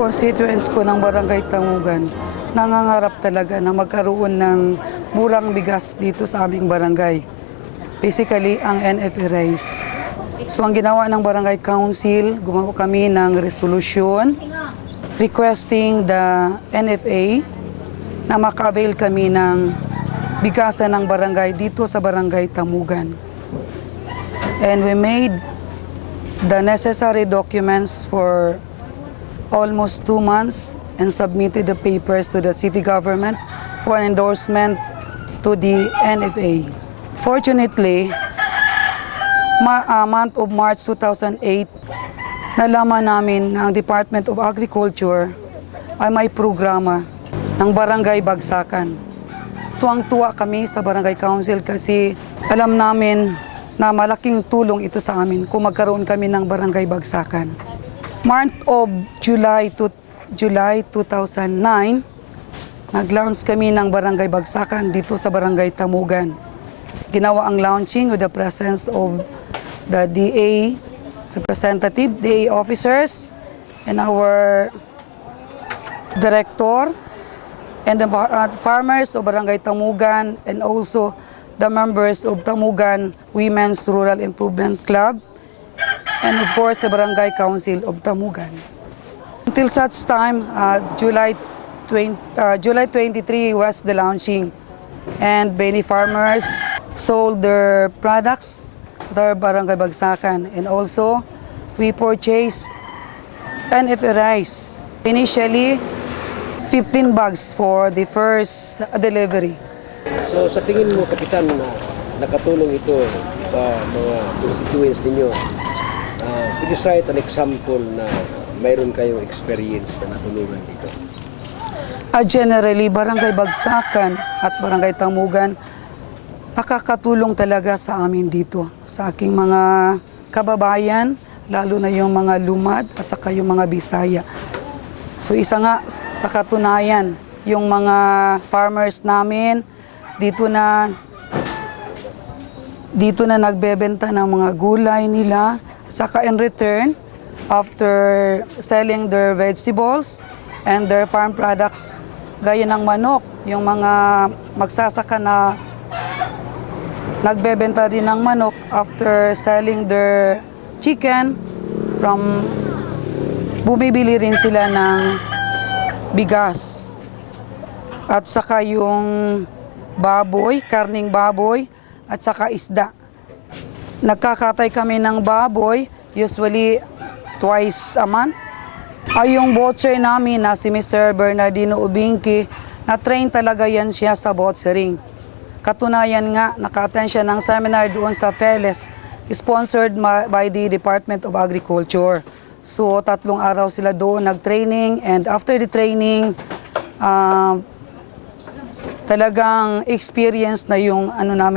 constituents ko ng Barangay Tamugan, nangangarap talaga na magkaroon ng murang bigas dito sa aming barangay. Basically, ang NFA rice. So ang ginawa ng Barangay Council, gumawa kami ng resolution requesting the NFA na maka-avail kami ng bigasan ng barangay dito sa Barangay Tamugan. And we made the necessary documents for almost 2 months and submitted the papers to the city government for endorsement to the NFA. Fortunately, month of March 2008, nalaman namin na ang Department of Agriculture ay may programa ng Barangay Bagsakan. Tuwang-tuwa kami sa Barangay Council kasi alam namin na malaking tulong ito sa amin kung magkaroon kami ng Barangay Bagsakan. Month of July 2009, nag-launch kami ng Barangay Bagsakan dito sa Barangay Tamugan. Ginawa ang launching with the presence of the DA representative, DA officers, and our director, and the farmers of Barangay Tamugan, and also the members of Tamugan Women's Rural Improvement Club, and of course the Barangay Council of Tamugan. Until such time, July 23 was the launching, and many farmers sold their products at our Barangay Bagsakan, and also we purchased NFA rice. Initially, 15 bags for the first delivery. So sa tingin mo, Kapitan, na nakatulong ito sa mga constituents ninyo, could you cite an example na mayroon kayong experience na natulungan dito? Generally, Barangay Bagsakan at Barangay Tamugan, nakakatulong talaga sa amin dito, sa aking mga kababayan, lalo na yung mga lumad at saka yung mga Bisaya. So isa nga sa katunayan, yung mga farmers namin dito na nagbebenta ng mga gulay nila, saka in return, after selling their vegetables and their farm products, gaya ng manok, yung mga magsasaka na nagbebenta din ng manok after selling their chicken, bumibili rin sila ng bigas. At saka yung baboy, karning baboy, at saka isda. Nagkakatay kami ng baboy, usually twice a month. Ay yung butcher namin na si Mr. Bernardino Ubingki, na-train talaga yan siya sa butchering. Katunayan nga, naka-attend siya ng seminar doon sa FELES, sponsored by the Department of Agriculture. So 3 araw sila doon nag-training, and after the training, talagang experience na yung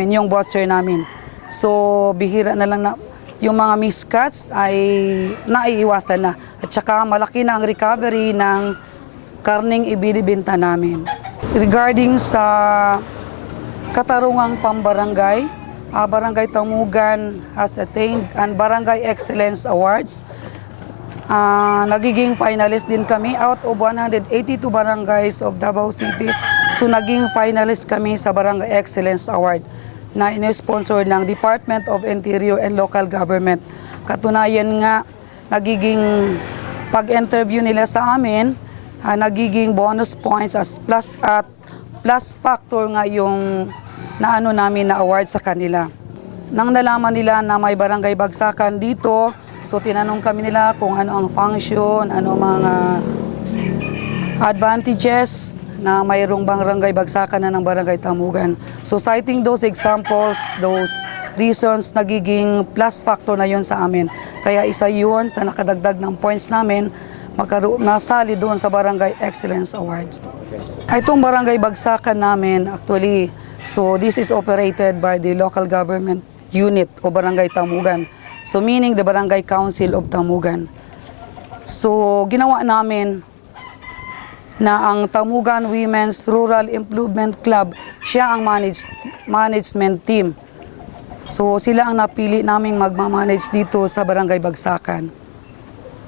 yung butcher namin. So bihira na lang na yung mga miscuts ay naiiwasan na. At saka malaki na ang recovery ng karning ibinibenta namin. Regarding sa katarungang pambarangay, Barangay Tamugan has attained an Barangay Excellence Awards. Nagiging finalist din kami out of 182 barangays of Davao City. So naging finalist kami sa Barangay Excellence Award na inisponsor ng Department of Interior and Local Government. Katunayan nga, nagiging pag-interview nila sa amin, nagiging bonus points as plus factor nga yung namin na award sa kanila. Nang nalaman nila na may Barangay Bagsakan dito, so tinanong kami nila kung ano ang function, ano mga advantages na mayroong Barangay Bagsakan na ng Barangay Tamugan. So citing those examples, those reasons, nagiging plus factor na yun sa amin. Kaya isa yun sa nakadagdag ng points namin, nasali doon sa Barangay Excellence Awards. Itong Barangay Bagsakan namin, actually, so this is operated by the local government unit o Barangay Tamugan. So meaning the Barangay Council of Tamugan. So ginawa namin na ang Tamugan Women's Rural Improvement Club, siya ang management team. So sila ang napili naming magmamanage dito sa Barangay Bagsakan.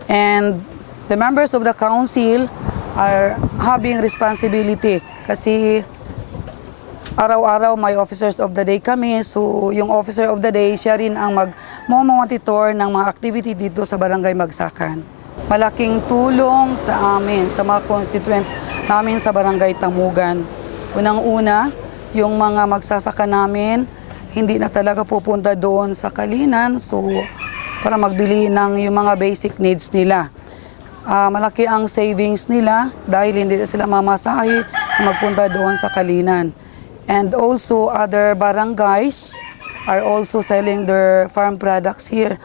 And the members of the council are having responsibility kasi araw-araw may officers of the day kami. So yung officer of the day, siya rin ang mag-monitor ng mga activity dito sa Barangay Bagsakan. Malaking tulong sa amin, sa mga constituent namin sa Barangay Tamugan. Unang-una, yung mga magsasaka namin, hindi na talaga pupunta doon sa Kalinan. So para magbili ng yung mga basic needs nila. Malaki ang savings nila dahil hindi na sila mamasahe na magpunta doon sa Kalinan. And also other barangays are also selling their farm products here.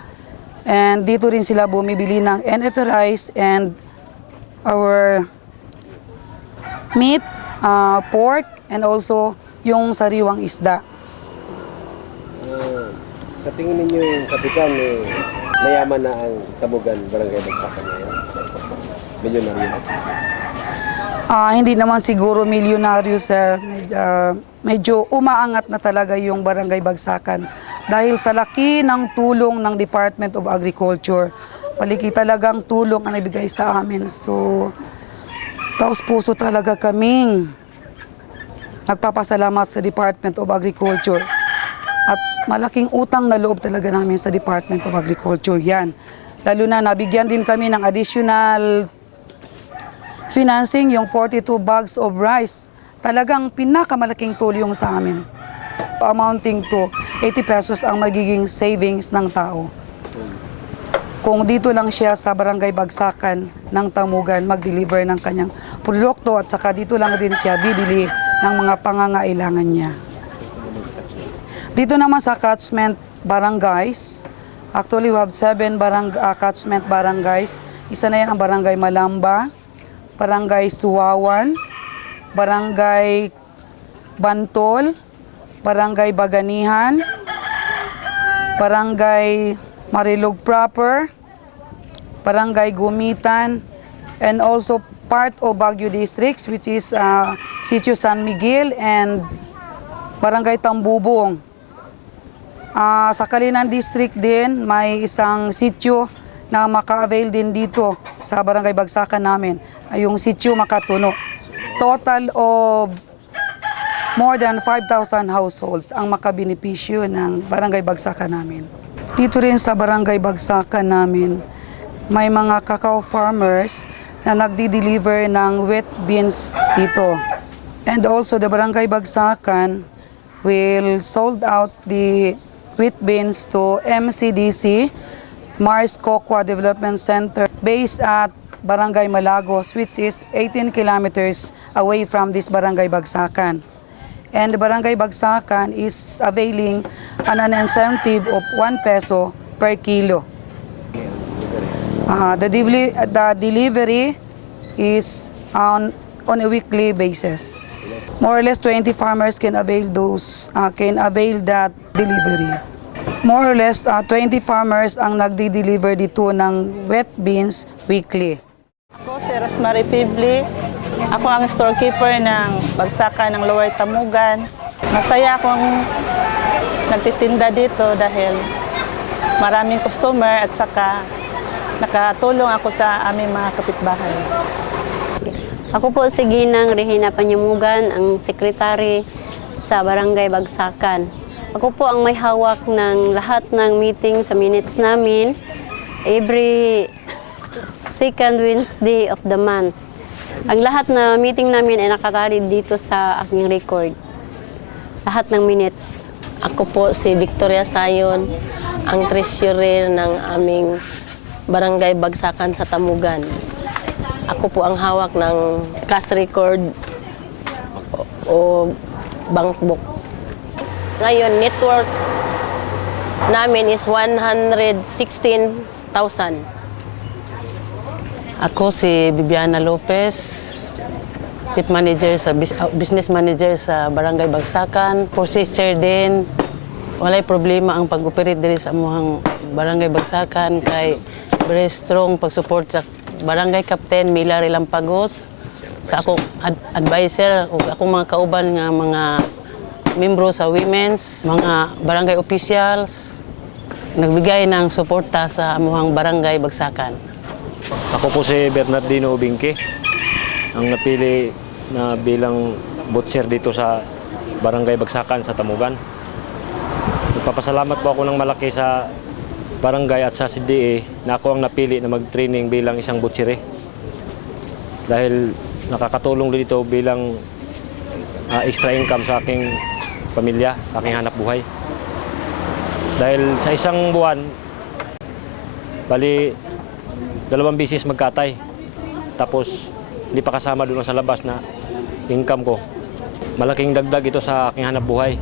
And dito rin sila bumibili ng NFA rice and our meat, pork, and also yung sariwang isda. Sa tingin ninyo, Kapitan, mayaman na ang Tamugan, Barangay Bagsakan ngayon? Milyonaryo na? Hindi naman siguro milyonaryo, sir. Medyo umaangat na talaga yung Barangay Bagsakan. Dahil sa laki ng tulong ng Department of Agriculture, paliki talagang tulong ang ibigay sa amin. So, taos puso talaga kaming nagpapasalamat sa Department of Agriculture. At malaking utang na loob talaga namin sa Department of Agriculture yan. Lalo na nabigyan din kami ng additional financing, yung 42 bags of rice. Talagang pinakamalaking tulong sa amin. Amounting to 80 pesos ang magiging savings ng tao. Kung dito lang siya sa Barangay Bagsakan ng Tamugan mag-deliver ng kanyang produkto at saka dito lang rin siya bibili ng mga pangangailangan niya. Dito naman sa catchment barangays, actually we have 7 catchment barangays. Isa na yan ang Barangay Malamba, Barangay Suwawan, Barangay Bantol, Barangay Baganihan, Barangay Marilog Proper, Barangay Gumitan, and also part of Baguio Districts, which is Sitio San Miguel and Barangay Tambubong. Sa Kalinan District din, may isang sitio na maka-avail din dito sa Barangay Bagsakan namin, ay yung sitio Makatuno. Total of more than 5,000 households ang makabenepisyo ng Barangay Bagsakan namin. Dito rin sa Barangay Bagsakan namin, may mga cacao farmers na nagdi-deliver ng wheat beans dito. And also the Barangay Bagsakan will sold out the wheat beans to MCDC, Mars Cocoa Development Center, based at Barangay Malagos, which is 18 kilometers away from this Barangay Bagsakan. And the Barangay Bagsakan is availing an incentive of 1 peso per kilo. The delivery is on a weekly basis. More or less 20 farmers can avail that delivery. More or less 20 farmers ang nagdi-deliver dito ng wheat beans weekly. Ako si Rosemary Pibli. Ako ang storekeeper ng Bagsakan ng Lower Tamugan. Masaya akong nagtitinda dito dahil maraming customer at saka nakatulong ako sa aming mga kapitbahay. Ako po si Ginang Regina Panyamugan, ang sekretary sa Barangay Bagsakan. Ako po ang may hawak ng lahat ng meeting sa minutes namin every second Wednesday of the month. Ang lahat na meeting namin ay nakatali dito sa aking record. Lahat ng minutes. Ako po si Victoria Sayon, ang treasurer ng aming Barangay Bagsakan sa Tamugan. Ako po ang hawak ng cash record o bank book. Ngayon, net worth namin is 116,000. Ako si Bibiana Lopez, Chief Manager sa Business Manager sa Barangay Bagsakan. For sister din, walay problema ang pag-operate diri sa among Barangay Bagsakan kay very strong pag-support sa Barangay Captain Mila Relampagos, sa akong advisor ug akong mga kauban nga mga membro sa women's, mga barangay officials, nagbigay ng suporta sa among Barangay Bagsakan. Ako po si Bernardino Ubingke, ang napili na bilang butcher dito sa Barangay Bagsakan sa Tamugan. Nagpapasalamat po ako ng malaki sa barangay at sa CDA na ako ang napili na mag-training bilang isang butcher. Dahil nakakatulong dito bilang extra income sa aking pamilya, aking hanap buhay. Dahil sa isang buwan, bali 2 bisis magkatay. Tapos hindi pa kasama doon sa labas na income ko. Malaking dagdag ito sa aking hanap buhay.